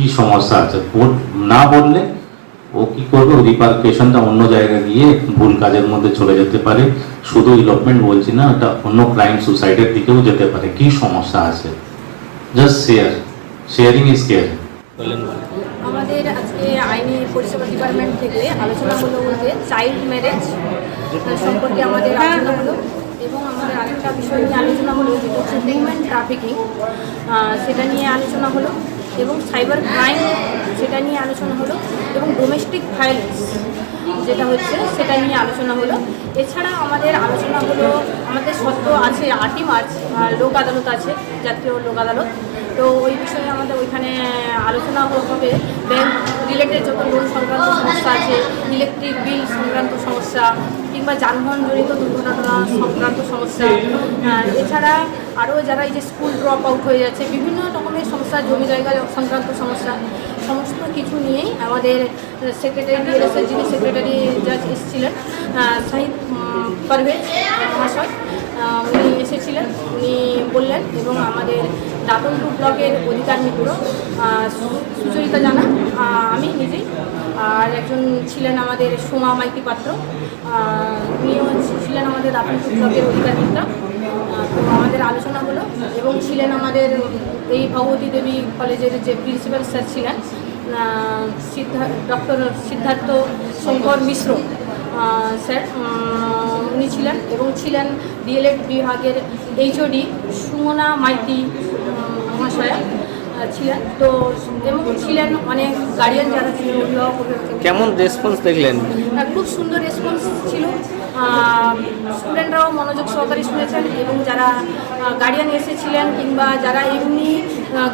কি সমস্যা আছে? বোল- না বললে ও কি করবে? রিপার্কেশনটা অন্য জায়গায় গিয়ে ভুল কাজের মধ্যে চলে যেতে পারে। শুধু ইলপমেন্ট বলছি না, এটা অন্য ক্রাইম সুসাইডের দিকেও যেতে পারে। কি সমস্যা আছে? Just share sharing is care আমাদের আজকে আইনি পরিষেবা ডিপার্টমেন্ট থেকে আলোচনা হলো বলতে চাইল্ড ম্যারেজ সম্পর্কে আমাদের আলোচনা হলো এবং আমাদের আরেকটা বিষয় নিয়ে আলোচনা হলো যেটা হচ্ছে হিউম্যান ট্রাফিকিং সেটা নিয়ে আলোচনা হলো এবং সাইবার ক্রাইম সেটা নিয়ে আলোচনা হলো, এবং ডোমেস্টিক ভায়োলেন্স যেটা হচ্ছে সেটা নিয়ে আলোচনা হলো। এছাড়া আমাদের আলোচনা হলো, আমাদের সত্য আছে আটই মার্চ লোক আদালত আছে, জাতীয় লোক আদালত। তো ওই বিষয়ে আমাদের ওইখানে আলোচনা হবে। ব্যাংক রিলেটেড যত লোন সংক্রান্ত সমস্যা আছে ইলেকট্রিক বিল সংক্রান্ত সমস্যা, কিংবা যানবাহন জড়িত দুর্ঘটনা সংক্রান্ত সমস্যা। এছাড়া আরও যারা এই যে স্কুল ড্রপ আউট হয়ে যাচ্ছে, বিভিন্ন রকমের সমস্যা, জমি জায়গা সংক্রান্ত সমস্যা, সমস্ত কিছু নিয়েই আমাদের সেক্রেটারি ডিএলএসের যিনি সেক্রেটারি জাজ এসেছিলেন শাহিদ পারভেজ মহাশয় উনি এসেছিলেন, উনি বললেন এবং আমাদের দাতনপুর ব্লকের অধিকার মিত্র সুচরিতা জানা আমি নিজেই, আর একজন ছিলেন আমাদের সোমা মাইতি পাত্র উনিও ছিলেন আমাদের দাতনপুর ব্লকের অধিকার মিত্র তো আমাদের আলোচনা হলো এবং ছিলেন আমাদের এই ভগবতী দেবী কলেজের যে প্রিন্সিপাল স্যার ছিলেন সিদ্ধার্থ ডক্টর সিদ্ধার্থ শঙ্কর মিশ্র স্যার উনি ছিলেন এবং ছিলেন ডিএলএড বিভাগের এইচওডি সুমনা মাইতি মহাশয়া ছিলেন। তো এবং ছিলেন অনেক গার্ডিয়ান যারা ছিলেন কেমন রেসপন্স দেখলেন? খুব সুন্দর রেসপন্স ছিল। স্টুডেন্টরাও মনোযোগ সহকারে শুনেছেন এবং যারা গার্ডিয়ান এসেছিলেন কিংবা যারা এমনি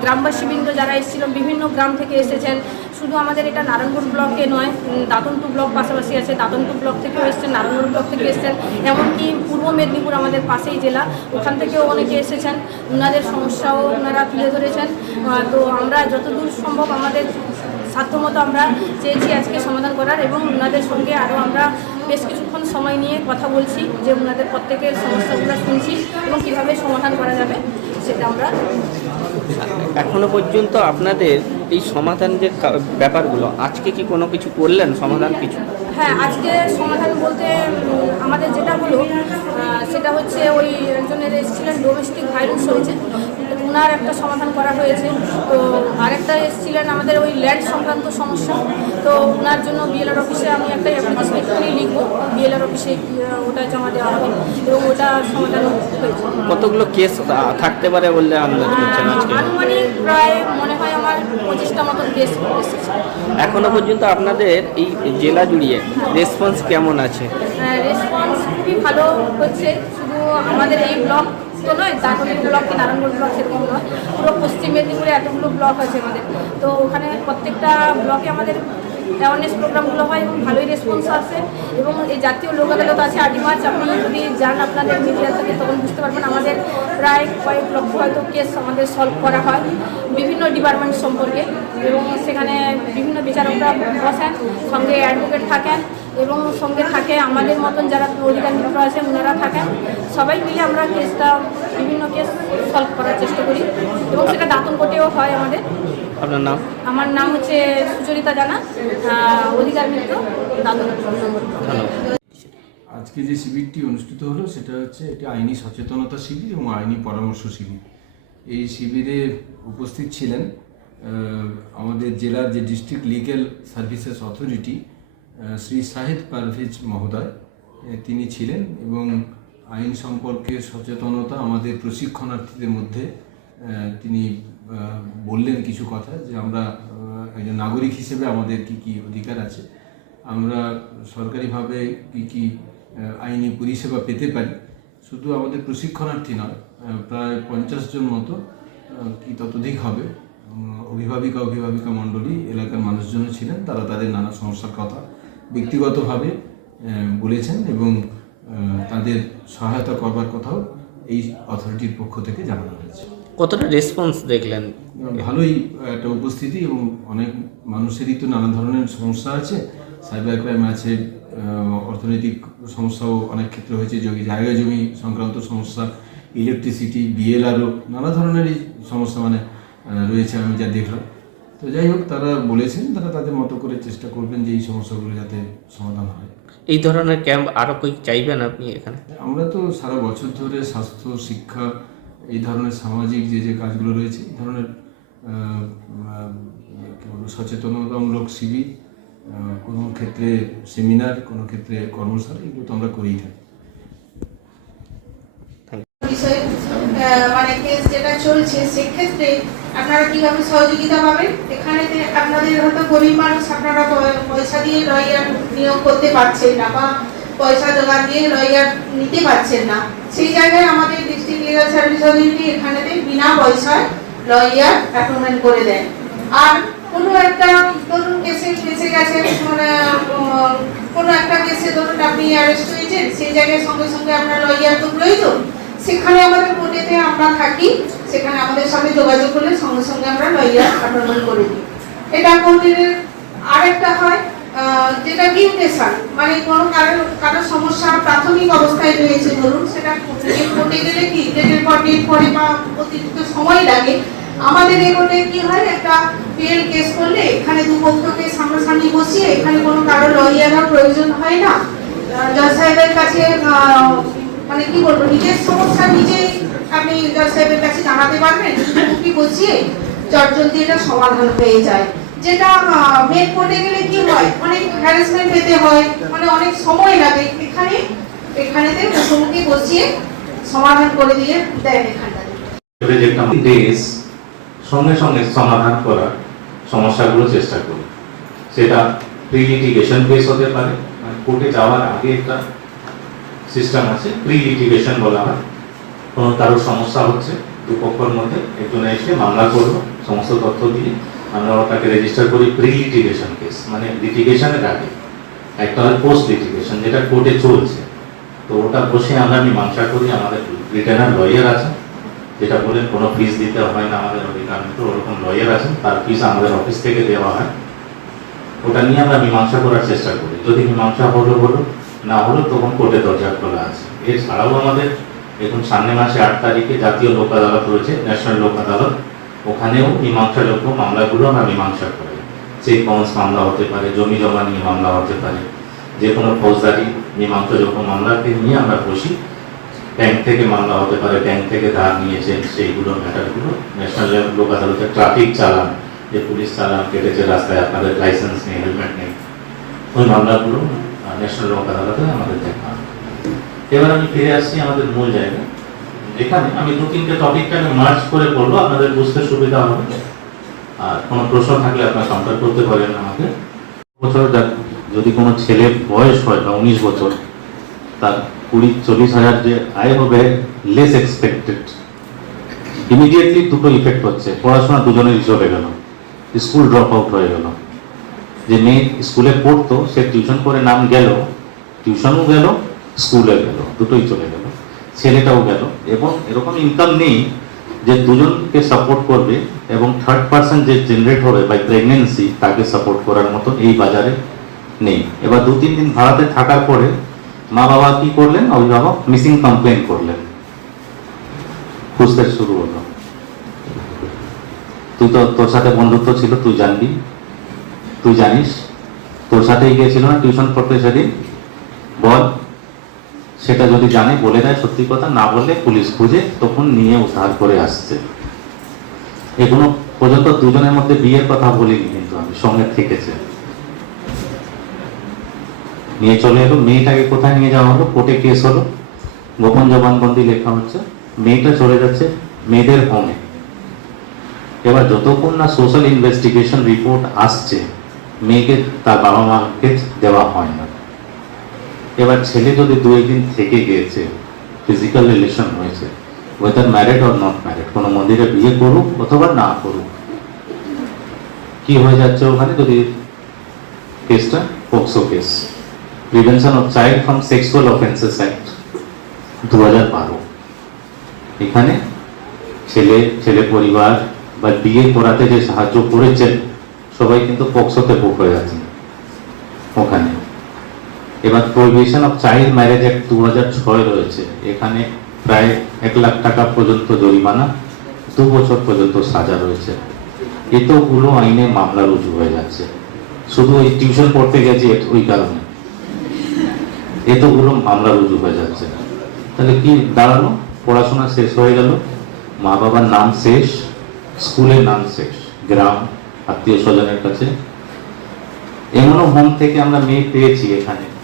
গ্রামবাসীবৃন্দ যারা এসেছিলেন বিভিন্ন গ্রাম থেকে এসেছেন। শুধু আমাদের এটা নারায়ণপুর ব্লকে নয় দাতনপুর ব্লক পাশাপাশি আছে। দাতনপুর ব্লক থেকেও এসেছেন নারায়ণপুর ব্লক থেকে এসেছেন। এমনকি পূর্ব মেদিনীপুর আমাদের পাশেই জেলা, ওখান থেকেও অনেকে এসেছেন। ওনাদের সমস্যাও ওনারা তুলে ধরেছেন। তো আমরা যতদূর সম্ভব আমাদের সাধ্যমতো আমরা চেয়েছি আজকে সমাধান করার এবং ওনাদের সঙ্গে আরও আমরা বেশ কিছুক্ষণ সময় নিয়ে কথা বলছি, যে ওনাদের প্রত্যেকের সমস্যাগুলো শুনছি এবং কীভাবে সমাধান করা যাবে, সেটা আমরা এখনও পর্যন্ত আপনাদের এই সমাধান যে ব্যাপারগুলো, আজকে কি কোনো কিছু করলেন? সমাধান কিছু? হ্যাঁ আজকে সমাধান বলতে আমাদের যেটা হলো সেটা হচ্ছে ওই একজনের এসেছিলেন ডোমেস্টিক ভাইরাস হয়েছে। ওনার একটা সমাধান করা হয়েছে। তো আরেকটা এসেছিলেন আমাদের ওই ল্যান্ড সংক্রান্ত সমস্যা। তো ওনার জন্য বিএলআর অফিসে আমি একটা অ্যাপ্লিকেশন এক্ষুনি লিখব। বিএলআর অফিসে ওটা জমা দেওয়া হবে এবং ওটা সমাধান হয়েছে। কতগুলো কেস থাকতে পারে বললে আন্দাজ করছেন আজকে? আনুমানিক প্রায় মনে হয় আমার পঁচিশটা মতন কেস এখনও পর্যন্ত আপনাদের এই জেলা জুড়িয়ে রেসপন্স কেমন আছে? রেসপন্স খুবই ভালো হচ্ছে। শুধু আমাদের এই ব্লক তো নয় তারপরে ব্লক কি নারায়ণগঞ্জ ব্লক সেরকম নয়। পুরো পশ্চিম মেদিনীপুরে এতগুলো ব্লক আছে আমাদের। তো ওখানে প্রত্যেকটা ব্লকে আমাদের অ্যাওয়ারনেস প্রোগ্রামগুলো হয় এবং ভালোই রেসপন্স আসে এবং এই জাতীয় লোক আদালত আছে আটই মার্চ আপনি যদি যান আপনাদের মিডিয়া থেকে, তখন বুঝতে পারবেন আমাদের প্রায় কয়েক লক্ষ হয়তো কেস আমাদের সলভ করা হয় বিভিন্ন ডিপার্টমেন্ট সম্পর্কে এবং সেখানে বিভিন্ন বিচারকরা বসেন, সঙ্গে অ্যাডভোকেট থাকেন। এবং সঙ্গে থাকে আমাদের মতন যারা অধিকার মিত্র আছে ওনারা থাকেন। সবাই মিলে আমরা কেসটা বিভিন্ন কেস সলভ করার চেষ্টা করি। এবং সেটা দাতন কোর্টেও হয় আমাদের। আপনার নাম? আমার নাম হচ্ছে সুচরিতা জানা অধিকার মিত্র দাতন নম্বর। আজকে যে শিবিরটি অনুষ্ঠিত হলো সেটা হচ্ছে এটি আইনি সচেতনতা শিবির এবং আইনি পরামর্শ শিবির। এই শিবিরে উপস্থিত ছিলেন আমাদের জেলার যে district legal services authority Shri Sahed Parvez মহোদয় তিনি ছিলেন এবং আইন সম্পর্কে সচেতনতা আমাদের প্রশিক্ষণার্থীদের মধ্যে তিনি বললেন কিছু কথা যে আমরা একজন নাগরিক হিসেবে আমাদের কি কি অধিকার আছে, আমরা সরকারিভাবে কি কি আইনি পরিষেবা পেতে পারি, শুধু আমাদের প্রশিক্ষণার্থী নয় প্রায় পঞ্চাশ জন মতো কি ততোধিক হবে অভিভাবিকা অভিভাবিকা মণ্ডলী, এলাকার মানুষজনও ছিলেন, তারা তাদের নানা সমস্যার কথা ব্যক্তিগতভাবে বলেছেন এবং তাদের সহায়তা করবার কথাও এই অথরিটির পক্ষ থেকে জানানো হয়েছে। কতটা রেসপন্স দেখলেন? ভালোই একটা উপস্থিতি এবং অনেক মানুষেরই তো নানা ধরনের সমস্যা আছে। সাইবার ক্রাইম আছে অর্থনৈতিক সমস্যাও অনেক ক্ষেত্রে হয়েছে জমি জায়গা জমি সংক্রান্ত সমস্যা ইলেকট্রিসিটি বিএলআরও নানা ধরনেরই সমস্যা মানে রয়েছে আমি যা দেখলাম। তো যাই হোক তারা বলেছেন তারা তাদের মতো করে চেষ্টা করবেন যে এই সমস্যাগুলো যাতে সমাধান হয়। এই ধরনের ক্যাম্প আরও কই চাইবেন আপনি এখানে? আমরা তো সারা বছর ধরে স্বাস্থ্য শিক্ষা এই ধরনের সামাজিক যে যে কাজগুলো রয়েছে এই ধরনের সচেতনতামূলক শিবির কোনো ক্ষেত্রে সেমিনার কোনো ক্ষেত্রে কর্মশালা এগুলো তো আমরা করেই থাকি। মানে কেস যেটা চলছে সেক্ষেত্রে আপনারা কীভাবে সহযোগিতা পাবেন? আপনাদের হয়তো গরিব মানুষ আপনারা পয়- পয়সা দিয়ে লয়ার নিয়োগ করতে পারছেন না বা পয়সা জোগাড় দিয়ে লয়ার নিতে পারছেন না, সেই জায়গায় আমাদের ডিস্ট্রিক্ট লিগাল সার্ভিস অথরিটি এখানেতে বিনা পয়সায় লয়ার অ্যাপয়েন্টমেন্ট করে দেন আর কোনো একটা, ধরুন কেসে ফেসে গেছেন মানে কোনো একটা কেসে ধরুন আপনি অ্যারেস্ট হয়েছেন, সেই জায়গায় সঙ্গে সঙ্গে আপনার লয়ার তো প্রয়োজন। সেখানে আমাদের কোর্টেতে আমরা থাকি, সেখানে আমাদের সাথে যোগাযোগ করলে সঙ্গে সঙ্গে আমরা লয়ার অ্যাপয়েন্টমেন্ট করে দিই। এটা কোর্টের আরেকটা হয় যেটা মিউটেশন মানে কোনো কারও কারও সমস্যা, প্রাথমিক অবস্থায় রয়েছে ধরুন সেটা কোর্টে গেলে কি ডেটের পর ডেট পরে বা অতিরিক্ত সময় লাগে। আমাদের এগোতে কি হয়, একটা পিএল কেস করলে এখানে দু দুপক্ষকে সামনাসামনি বসিয়ে এখানে কোনো কারও লয়ারের প্রয়োজন হয় না। জজ সাহেবের কাছে মানে কি বলব, নিজের সমস্যা নিজেই আপনি জজ সাহেবের কাছে জানাতে পারবেন। বসিয়ে চটজলদি এটা সমাধান হয়ে যায়। যেটা মেট করতে গেলে কি হয়? অনেক হ্যারাসমেন্ট পেতে হয় মানে অনেক সময় লাগে। এখানে, এখানেতে মুখোমুখি বসিয়ে সমাধান করে দিয়ে দেন এখানটাতে দেশ সঙ্গে সঙ্গে সমাধান করার সমস্যাগুলো চেষ্টা করি সেটা প্রি লিটিগেশন কেস হতে পারে মানে কোর্টে যাওয়ার আগে একটা সিস্টেম আছে প্রি লিটিগেশন বলা হয়। কোনো কারোর সমস্যা হচ্ছে দুপক্ষের মধ্যে একজন এসে মামলা করল, সমস্ত তথ্য দিয়ে। আমরা ওটাকে রেজিস্টার করি প্রি লিটিগেশন কেস মানে লিটিগেশনের আগে। একটা হয় পোস্ট লিটিগেশন যেটা কোর্টে চলছে। তো ওটা বসে আমরা মীমাংসা করি, আমাদের রিটার্নার লয়ার আছে যেটা বলে কোনো ফিস দিতে হয় না, আমাদের অধিকাংশ ওরকম লয়ার আছেন, তার ফিস আমাদের অফিস থেকে দেওয়া হয়। ওটা নিয়ে আমরা মীমাংসা করার চেষ্টা করি। যদি মীমাংসা হলো হলো না হলো তখন কোর্টে দরজা খোলা আছে। এছাড়াও আমাদের এখন সামনে মাসে আট তারিখে জাতীয় লোক আদালত রয়েছে, ন্যাশনাল লোক আদালত। ওখানেও মীমাংসাযোগ্য মামলাগুলো আমরা মীমাংসা করি চেক বাউন্স মামলা হতে পারে, জমি জমা নিয়ে মামলা হতে পারে যে কোনো ফৌজদারি মীমাংসাযোগ্য মামলাকে নিয়ে আমরা বসি। ব্যাংক থেকে মামলা হতে পারে, ব্যাংক থেকে ধার নিয়েছেন সেইগুলো ম্যাটারগুলো। ন্যাশনাল লোক আদালতে ট্রাফিক চালান, যে পুলিশ চালান কেটেছে রাস্তায়, আপনাদের লাইসেন্স নেই, হেলমেট নেই, ওই মামলাগুলো ন্যাশনাল লোক আদালতে আমাদের দেখা। এবার আমি ফিরে আসছি আমাদের মূল জায়গায়। এখানে আমি দু তিনটে টপিককে আমি মার্চ করে বলব, আপনাদের বুঝতে সুবিধা হবে। আর কোনো প্রশ্ন থাকলে আপনারা কন্ট্যাক্ট করতে পারেন আমাকে। বছর যদি কোনো ছেলের বয়স হয় বা উনিশ বছর, তার কুড়ি চল্লিশ হাজার যে আয় হবে লেস এক্সপেক্টেড ইমিডিয়েটলি দুটো ইফেক্ট হচ্ছে। পড়াশোনা দুজনেরই চলে গেল। স্কুল ড্রপ আউট হয়ে গেল। যে মেয়ে স্কুলে পড়তো, সে টিউশন করে নাম গেল টিউশনও গেল স্কুলে গেল, দুটোই চলে গেল, ছেলেটাও গেল এবং এরকম ইনকাম নেই যে দুজনকে সাপোর্ট করবে এবং থার্ড পার্সন যে জেনারেট হবে বাই প্রেগনেন্সি তাকে সাপোর্ট করার মতো এই বাজারে নেই। এবার দু তিন দিন ভাড়াতে থাকার পরে মা বাবা কি করলেন? অভিভাবক মিসিং কমপ্লেন করলেন। খুঁজতে শুরু হলো। তুই তো তোর সাথে বন্ধুত্ব ছিল, তুই জানবি, তুই জানিস। তোর সাথেই গিয়েছিল না টিউশন পড়তে সেদিন? বল। সেটা যদি জানে, বলে দেয় সত্যি কথা, না বললে পুলিশ খুঁজে তখন নিয়ে উদ্ধার করে আসছে। এখনও পর্যন্ত দুজনের মধ্যে বিয়ের কথা বলিনি কিন্তু আমি, সঙ্গে থেকেছে। নিয়ে চলে এলো। মেয়েটাকে কোথায় নিয়ে যাওয়া হলো? কোর্টে কেস হলো। গোপন জবানবন্দি লেখা হচ্ছে। মেয়েটা চলে যাচ্ছে মেয়েদের হোমে এবার যতক্ষণ না সোশ্যাল ইনভেস্টিগেশন রিপোর্ট আসছে, মেয়েকে তার বাবা মাকে দেওয়া হয় না। এবার ছেলে যদি দু একদিন থেকে গিয়েছে ফিজিক্যাল রিলেশন হয়েছে whether married or not married কোনো মন্দিরে বিয়ে করুক অথবা না করুক, কি হয়ে যাচ্ছে ওখানে যদি কেসটা POCSO case? Prevention of child from sexual offences act দু হাজার বারো। এখানে ছেলে ছেলে পরিবার বা বিয়ে করাতে যে সাহায্য করেছেন, সবাই কিন্তু পক্সোতে বুক হয়ে যাচ্ছেন ওখানে এবার prohibition of child marriage act দু হাজার ছয় রয়েছে। এখানে প্রায় এক লাখ টাকা পর্যন্ত জরিমানা, দু বছর পর্যন্ত সাজা রয়েছে। এতগুলো আইনে মামলা রুজু হয়ে যাচ্ছে। শুধু ওই টিউশন পড়তে গেছি ওই কারণে। এতগুলো মামলা রুজু হয়ে যাচ্ছে। তাহলে কি দাঁড়াল? পড়াশোনা শেষ হয়ে গেল। মা বাবার নাম শেষ, স্কুলের নাম শেষ, গ্রাম, আত্মীয় স্বজনের কাছে। এমনও হোম থেকে আমরা মেয়ে পেয়েছি এখানে।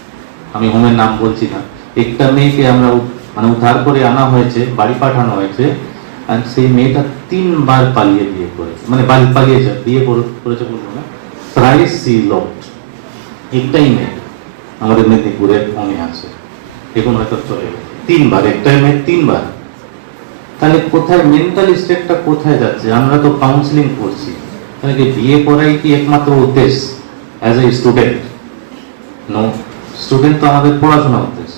আমি হোমের নাম বলছি না। একটা মেয়েকে আমরা মানে উদ্ধার করে আনা হয়েছে, বাড়ি পাঠানো হয়েছে সেই মেয়েটা তিনবার পালিয়ে বিয়ে করেছে। মানে বাড়ি পালিয়েছে, বিয়ে করে- করেছে বলব না। প্রায় সি লট একটাই মেয়ে আমাদের মেদিনীপুরের হোমে আছে। এখন হয়তো চলে। তিনবার, একটাই মেয়ে তিনবার। তাহলে কোথায় মেন্টাল স্টেটটা কোথায় যাচ্ছে? আমরা তো কাউন্সিলিং করছি। তাহলে কি বিয়ে করাই কি একমাত্র উদ্দেশ্য? As a student no student তো আমাদের পড়াশোনা উদ্দেশ্য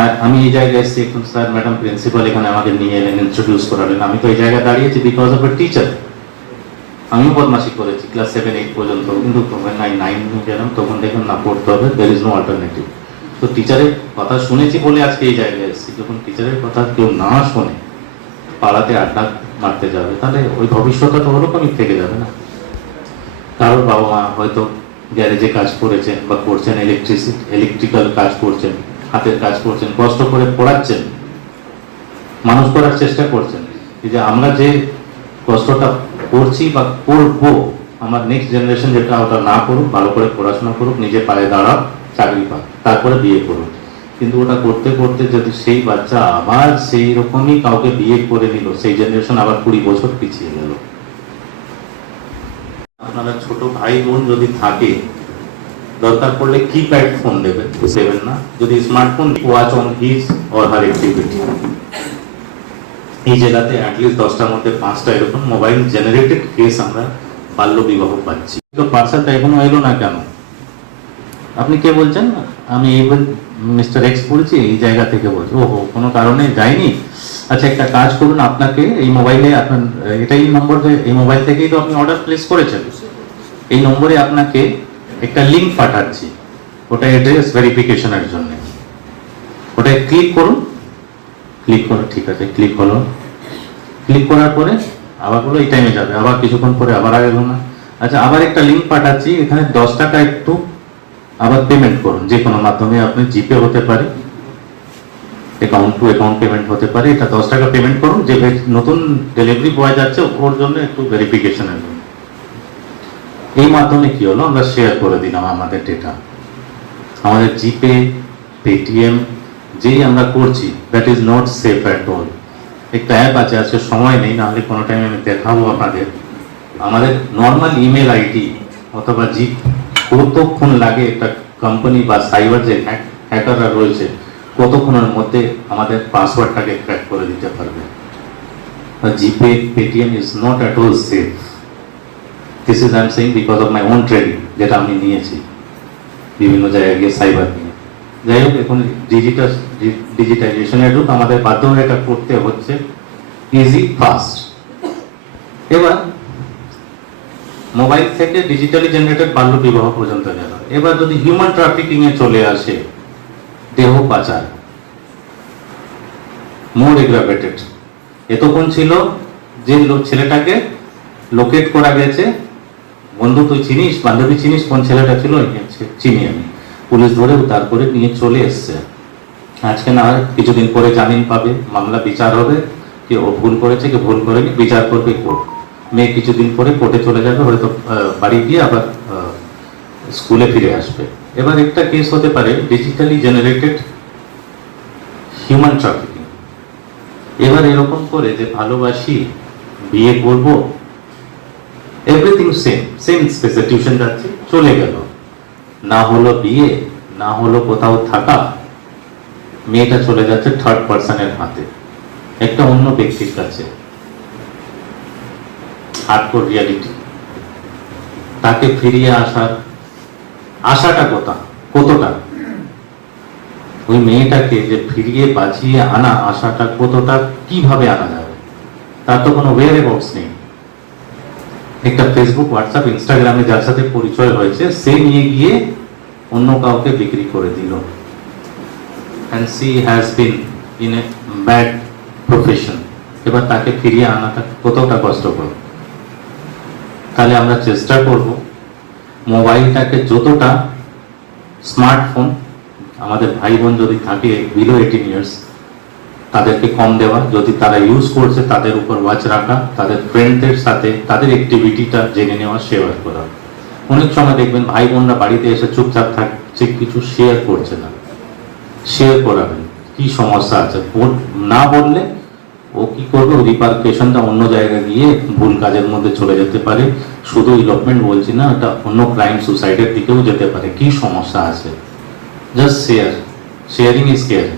আর আমি এই জায়গায় এসেছি, এখন স্যার, ম্যাডাম, প্রিন্সিপাল এখানে আমাকে নিয়ে এলেন ইন্ট্রোডিউস করালেন। আমি তো এই জায়গায় দাঁড়িয়েছি বিকজ অফ এ টিচার আমিও বদমাসি করেছি ক্লাস সেভেন এইট পর্যন্ত। কিন্তু তখন নাইন নাইন গেলাম, তখন দেখুন না, পড়তে হবে দের ইজ নো অল্টারনেটিভ তো টিচারের কথা শুনেছি বলে আজকে এই জায়গায় এসেছি। যখন টিচারের কথা কেউ না শোনে, পাড়াতে আড্ডা মারতে যাবে, তাহলে ওই ভবিষ্যৎটা তো ওরকমই থেকে যাবে না। কারোর বাবা মা হয়তো গ্যারেজে কাজ করেছেন বা করছেন ইলেকট্রিসিটি ইলেকট্রিক্যাল কাজ করছেন, হাতের কাজ করছেন, কষ্ট করে পড়াচ্ছেন, মানুষ করার চেষ্টা করছেন। যে আমরা যে কষ্টটা করছি বা করব, আমার নেক্সট জেনারেশন যেটা, ওটা না করুক, ভালো করে পড়াশোনা করুক, নিজে পায়ে দাঁড়াও চাকরি পাক, তারপরে বিয়ে করুক। কিন্তু ওটা করতে করতে যদি সেই বাচ্চা আবার সেই রকমই কাউকে বিয়ে করে নিল, সেই জেনারেশন আবার কুড়ি বছর পিছিয়ে গেল। আপনারা ছোট ভাই বোন যদি থাকে, দরকার পড়লে কিপ্যাড ফোন দেবেন দেবেন না? যদি smartphone watch on his or her activity এই জেলাতে অ্যাটলিস্ট দশটার মধ্যে পাঁচটা এরকম মোবাইল জেনারেটেড কেস আমরা বাল্য বিবাহ পাচ্ছি তো পার্সেলটা এখনও এলো না কেন? আপনি কে বলছেন? আমি এই মিস্টার এক্স বলছি এই জায়গা থেকে বলছি। ওহো, কোনো কারণে যায়নি? আচ্ছা একটা কাজ করুন, আপনাকে এই মোবাইলে আপনার, এটাই নম্বর এই মোবাইল থেকেই তো আপনি অর্ডার প্লেস করেছেন। এই নম্বরে আপনাকে একটা লিংক পাঠাচ্ছি। ওটা অ্যাড্রেস ভেরিফিকেশনের জন্য। ওটা ক্লিক করুন। ক্লিক করো ঠিক আছে ক্লিক হলো। ক্লিক করার পরে আবার বলো এই টাইমে যাবে। আবার কিছুক্ষণ পরে আবার আর এলো না আচ্ছা আবার একটা লিংক পাঠাচ্ছি। এখানে দশ টাকা একটু আবার পেমেন্ট করুন। যে কোনো মাধ্যমে আপনি জিপে হতে পারে। অ্যাকাউন্ট টু অ্যাকাউন্ট পেমেন্ট হতে পারে। এটা দশ টাকা পেমেন্ট করুন। যে নতুন ডেলিভারি বয় যাচ্ছে, ওর জন্য একটু ভেরিফিকেশনের জন্য। এই মাধ্যমে কি হলো? আমরা শেয়ার করে দিলাম আমাদের ডেটা আমাদের জিপে পেটিএম যেই আমরা করছি that is not safe at all একটা অ্যাপ আছে আজকে সময় নেই নাহলে কোনো টাইম আমি দেখাবো আপনাদের। আমাদের নর্মাল ইমেল আইডি অথবা জি কতক্ষণ লাগে একটা কোম্পানি বা সাইবার যে হ্যাকাররা রয়েছে কতক্ষণের মধ্যে আমাদের পাসওয়ার্ডটাকে ক্র্যাক করে দিতে পারবে। GPay, Paytm is not at all safe this is I am because of my own training যেটা আমি নিয়েছি। বিভিন্ন জায়গায় গিয়ে সাইবার নিয়ে। যাই হোক, এখন ডিজিটাল ডিজিটাইজেশনের যুগ আমাদের বাধ্য এটা করতে হচ্ছে। ইজি ফাস্ট এবার মোবাইল থেকে ডিজিটালি জেনারেটেড বাল্য বিবাহ পর্যন্ত গেল। এবার যদি হিউম্যান ট্রাফিকিং এ চলে আসে দেহ পাচার। মোর এগ্রাভেটেড এতক্ষণ ছিল যে ছেলেটাকে লোকেট করা গেছে। বন্ধু তুই চিনিস? বান্ধবী চিনিস? কোন ছেলেটা ছিল? চিনি আমি। পুলিশ ধরে উদ্ধার করে নিয়ে চলে এসছে। আজকে না কিছুদিন পরে জামিন পাবে। মামলা বিচার হবে। কি ও ভুল করেছে কি ভুল করেনি, বিচার করবে কোর্ট। মেয়ে কিছুদিন পরে কোর্টে চলে যাবে। হয়তো বাড়ি গিয়ে আবার স্কুলে ফিরে আসবে। এবার একটা কেস হতে পারে ডিজিটালি জেনারেটেড হিউম্যান ট্রাফিকিং এবার এরকম করে যে ভালোবাসি, বিয়ে করব এভরিথিং সেম সেম স্পেসে টিউশন যাচ্ছি চলে গেল। না হলো বিয়ে, না হলো কোথাও থাকা, মেয়েটা চলে যাচ্ছে থার্ড পার্সনের হাতে। একটা অন্য ব্যক্তির কাছে। হার্ডকোর রিয়ালিটি তাকে ফিরিয়ে আসার আশাটা কোথা? কতটা? ওই মেয়েটাকে যে ফিরিয়ে বাঁচিয়ে আনা আশাটা কতটা, কীভাবে আনা যাবে? তার তো কোনো ওয়ে বক্স নেই। একটা ফেসবুক হোয়াটসঅ্যাপ ইনস্টাগ্রামে যার সাথে পরিচয় হয়েছে, সে নিয়ে গিয়ে অন্য কাউকে বিক্রি করে দিল। And she has been in a bad profession এবার তাকে ফিরিয়ে আনাটা কতটা কষ্টকর? তাহলে আমরা চেষ্টা করব মোবাইলটাকে যতটা স্মার্টফোন আমাদের ভাই বোন যদি থাকে বিলো এইটিন ইয়ার্স তাদেরকে কম দেওয়া। যদি তারা ইউজ করছে, তাদের উপর ওয়াচ রাখা, তাদের ফ্রেন্ডদের সাথে, তাদের অ্যাক্টিভিটিটা জেনে নেওয়া শেয়ার করা। অনেক সময় দেখবেন ভাই বোনরা বাড়িতে এসে চুপচাপ থাকছে, কিছু শেয়ার করছে না। শেয়ার করাবেন। কি সমস্যা আছে? না বললে ও কি করবে? রিপার্কেশনটা অন্য জায়গায় গিয়ে ভুল কাজের মধ্যে চলে যেতে পারে। শুধু ইলপমেন্ট বলছি না, এটা অন্য ক্রাইম সুসাইডের দিকেও যেতে পারে। কি সমস্যা আছে? Just share sharing is care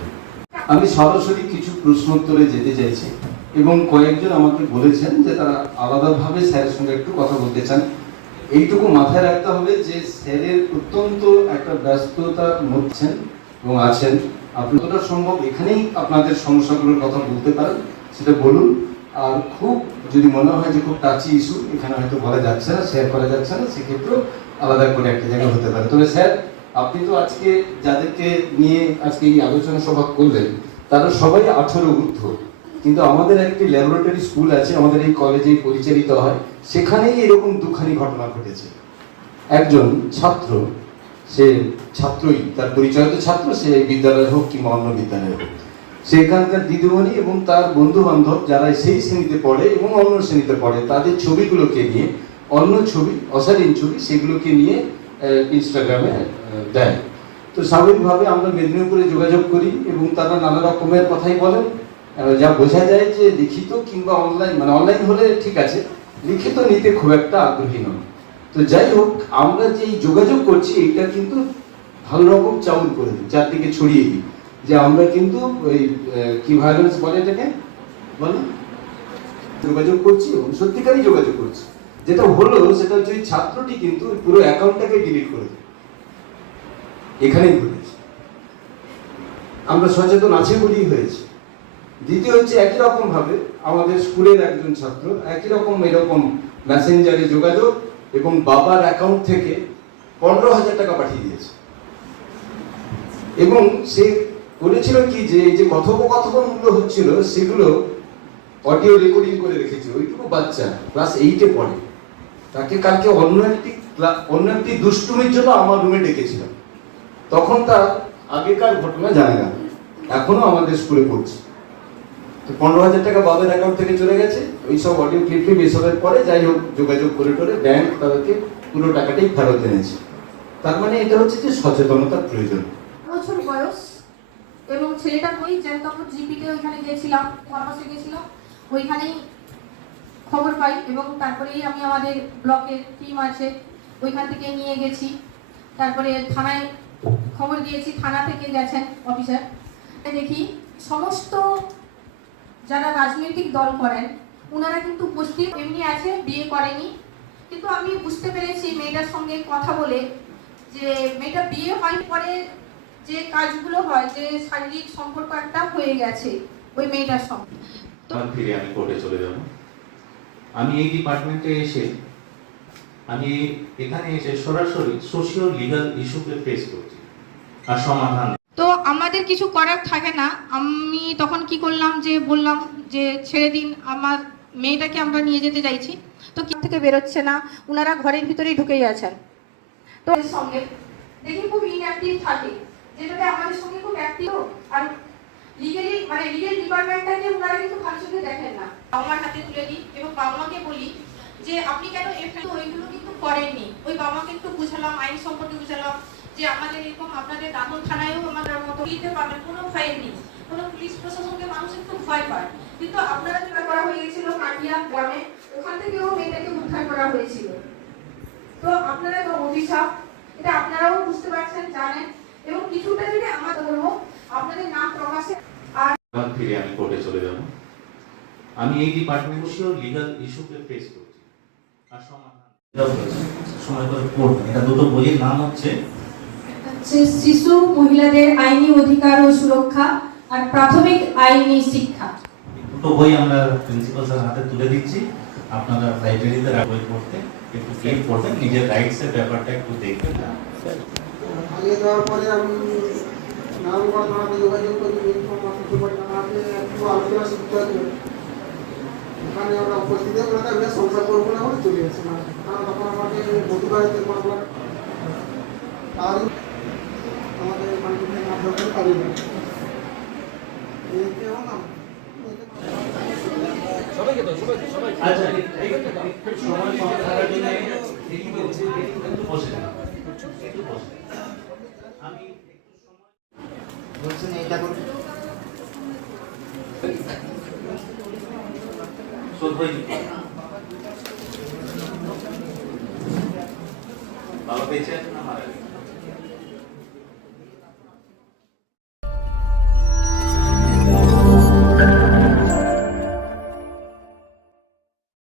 আমি সরাসরি কিছু প্রশ্ন উত্তরে যেতে চাইছি এবং কয়েকজন আমাকে বলেছেন যে তারা আলাদাভাবে স্যারের সঙ্গে একটু কথা বলতে চান। এইটুকু মাথায় রাখতে হবে যে স্যারের অত্যন্ত একটা ব্যস্ততার মধ্যেন এবং আছেন। আপনি যতটা সম্ভব এখানেই আপনাদের সমস্যাগুলোর কথা বলতে পারেন। সেটা বলুন। আর খুব যদি মনে হয় যে খুব টাচি ইস্যু এখানে হয়তো বলা যাচ্ছে না শেয়ার করা যাচ্ছে না, সেক্ষেত্রেও আলাদা করে একটা জায়গা হতে পারে। তবে স্যার, আপনি তো আজকে যাদেরকে নিয়ে আজকে এই আলোচনা সভা করলেন, তারা সবাই আঠারো ঊর্ধ্ব। কিন্তু আমাদের একটি ল্যাবরেটরি স্কুল আছে, আমাদের এই কলেজে পরিচালিত হয়, সেখানেই এরকম দুখানি ঘটনা ঘটেছে। একজন ছাত্র, সে ছাত্রই, তার পরিচয় তো ছাত্র, সে বিদ্যালয় হোক কিংবা অন্য বিদ্যালয় হোক। সেখানকার দিদিমণি এবং তার বন্ধু বান্ধব যারা সেই শ্রেণীতে পড়ে এবং অন্য শ্রেণীতে পড়ে, তাদের ছবিগুলোকে নিয়ে, অন্য ছবি, অশালীন ছবি সেগুলোকে নিয়ে ইনস্টাগ্রামে দেয়। তো স্বাভাবিকভাবে আমরা মেদিনীপুরে যোগাযোগ করি এবং তারা নানা রকমের কথাই বলেন। যা বোঝা যায় যে লিখিত কিংবা অনলাইন মানে অনলাইন হলে ঠিক আছে, লিখিত নিতে খুব একটা আগ্রহী নয় তো যাই হোক, আমরা যে যোগাযোগ করছি, এটা কিন্তু ভালো রকম চাউল করে দিই, চারদিকে ছড়িয়ে দিই। যে আমরা কিন্তু ওই কি ভায়োলেন্স বলে এটাকে? বলো। যোগাযোগ করছি এবং সত্যিকারই যোগাযোগ করছি। যেটা হলো সেটা হচ্ছে ওই ছাত্রটি কিন্তু পুরো অ্যাকাউন্টটাকে ডিলিট করে দেয় এখানেই ঘটেছে। আমরা সচেতন আছি বলেই হয়েছে। দ্বিতীয় হচ্ছে একই রকম ভাবে আমাদের স্কুলের একজন ছাত্র একই রকম এরকম মেসেঞ্জারে যোগাযোগ এবং বাবার অ্যাকাউন্ট থেকে পনেরো হাজার টাকা পাঠিয়ে দিয়েছে। এবং সে করেছিল কি যে, এই যে কথোপকথনগুলো হচ্ছিল, সেগুলো অডিও রেকর্ডিং করে রেখেছে, ওইটুকু বাচ্চা ক্লাস এইটে পড়ে। তাকে কালকে অন্য একটি অন্য একটি দুষ্টুমির জন্য আমার রুমে ডেকেছিলাম তখন তার আগেকার ঘটনা জানা গেল, এখনও আমাদের স্কুলে পড়ছে। তো পনেরো হাজার টাকা বাবার অ্যাকাউন্ট থেকে চলে গেছে, ওই সব অডিও ক্লিপ ক্লিপ এসবের পরে যাই হোক, যোগাযোগ করে টোরে ব্যাংক তাদেরকে পুরো টাকাটাই ফেরত এনেছে। তার মানে এটা হচ্ছে যে সচেতনতার প্রয়োজন। এবং ছেলেটা ওই জ্যান্তপুর জিপিতে ওইখানে গেছিলাম ফার্মাসি গেছিলাম, ওইখানেই খবর পাই এবং তারপরেই আমি আমাদের ব্লকের টিম আছে, ওইখান থেকে নিয়ে গেছি। তারপরে থানায় খবর দিয়েছি, থানা থেকে গেছেন অফিসার দেখি, সমস্ত যারা রাজনৈতিক দল করেন ওনারা কিন্তু উপস্থিত, এমনি আছে, বিয়ে করেনি। কিন্তু আমি বুঝতে পেরেছি, মেয়েটার সঙ্গে কথা বলে যে মেয়েটা বিয়ে হয় পরে যে কাজগুলো হয় যে শারীরিক সম্পর্ক একটা হয়ে গেছে ওই মেয়েটার সঙ্গে। ফিরে আমি কোর্টে চলে যাব। আমি এই ডিপার্টমেন্টে এসে আমি এখানে এসে সরাসরি সোশিয়াল লিগাল ইস্যুকে ফেস করছি আর সমাধান। তো আমাদের কিছু করার থাকে না। আমি তখন কি করলাম যে বললাম যে ছেড়ে দিন আমার মেয়েটাকে আমরা নিয়ে যেতে চাইছি। তো কি থেকে বেরোচ্ছে না? ওনারা ঘরের ভিতরেই ঢুকেই আছেন তো সঙ্গে দেখি খুব ইনঅ্যাক্টিভ থাকে। যেটাতে আমাদের সঙ্গে খুব অ্যাক্টিভ আর লিগেলি মানে লিগেল ডিপার্টমেন্টটাকে ওনারা কিন্তু ভালো চোখে দেখেন না। বাবা হাতে তুলে দিই এবং বাবা মাকে বলি যে, আপনি কেন এফআইআর ওইগুলো কিন্তু করেননি? ওই বাবা মাকে একটু বুঝালাম, আইন সম্পর্কে বুঝালাম যে, আমাদের এরকম আপনাদের দামন থানায়ও আমাদের মতো দিতে পারবেন, কোনো ফাইল নেই। কোনো পুলিশ প্রশাসনকে মানুষ একটু ভয় পায়। কিন্তু আপনারা যেটা করা হয়ে গেছিল কাটিয়া গ্রামে, ওখান থেকেও মেয়েটাকে উদ্ধার করা হয়েছিল। তো আপনারা তো অভিশাপ, এটা আপনারাও বুঝতে পারছেন, জানেন। এবং কিছুটা যদি আমরা বলব আপনাদের নাম প্রকাশে আর ফিরে আমি কোর্টে চলে যাব। আমি এই ডিপার্টমেন্ট সোশিয়াল লিগাল ইস্যুকে ফেস করছি। আর সমাধান সময় করে পড়বেন এটা দুটো বইয়ের নাম হচ্ছে হচ্ছে শিশু মহিলাদের আইনি অধিকার ও সুরক্ষা আর প্রাথমিক আইনি শিক্ষা। দুটো বই আমরা প্রিন্সিপাল স্যার হাতে তুলে দিচ্ছি। আপনারা লাইব্রেরিতে বই পড়তে একটু ক্লিক করবেন নিজের রাইটসের ব্যাপারটা একটু দেখবেন। আগে দেওয়ার পরে আমি নাম ঘটনাতে যোগাযোগ করি ইনফরমেশন একটু আলোচনা শিখতে হবে ওখানে আমরা উপস্থিত হয়ে বলে আমি সংসার করব না বলে চলে গেছে। মানে কারণ তখন আমাকে প্রতিবাদিত করব আর আমাদের মানে মাধ্যমে পারি না এই কেমন আচ্ছা সময় কম থাকার জন্য বসে বলছেন এইটা করুন শোধ হয়েছে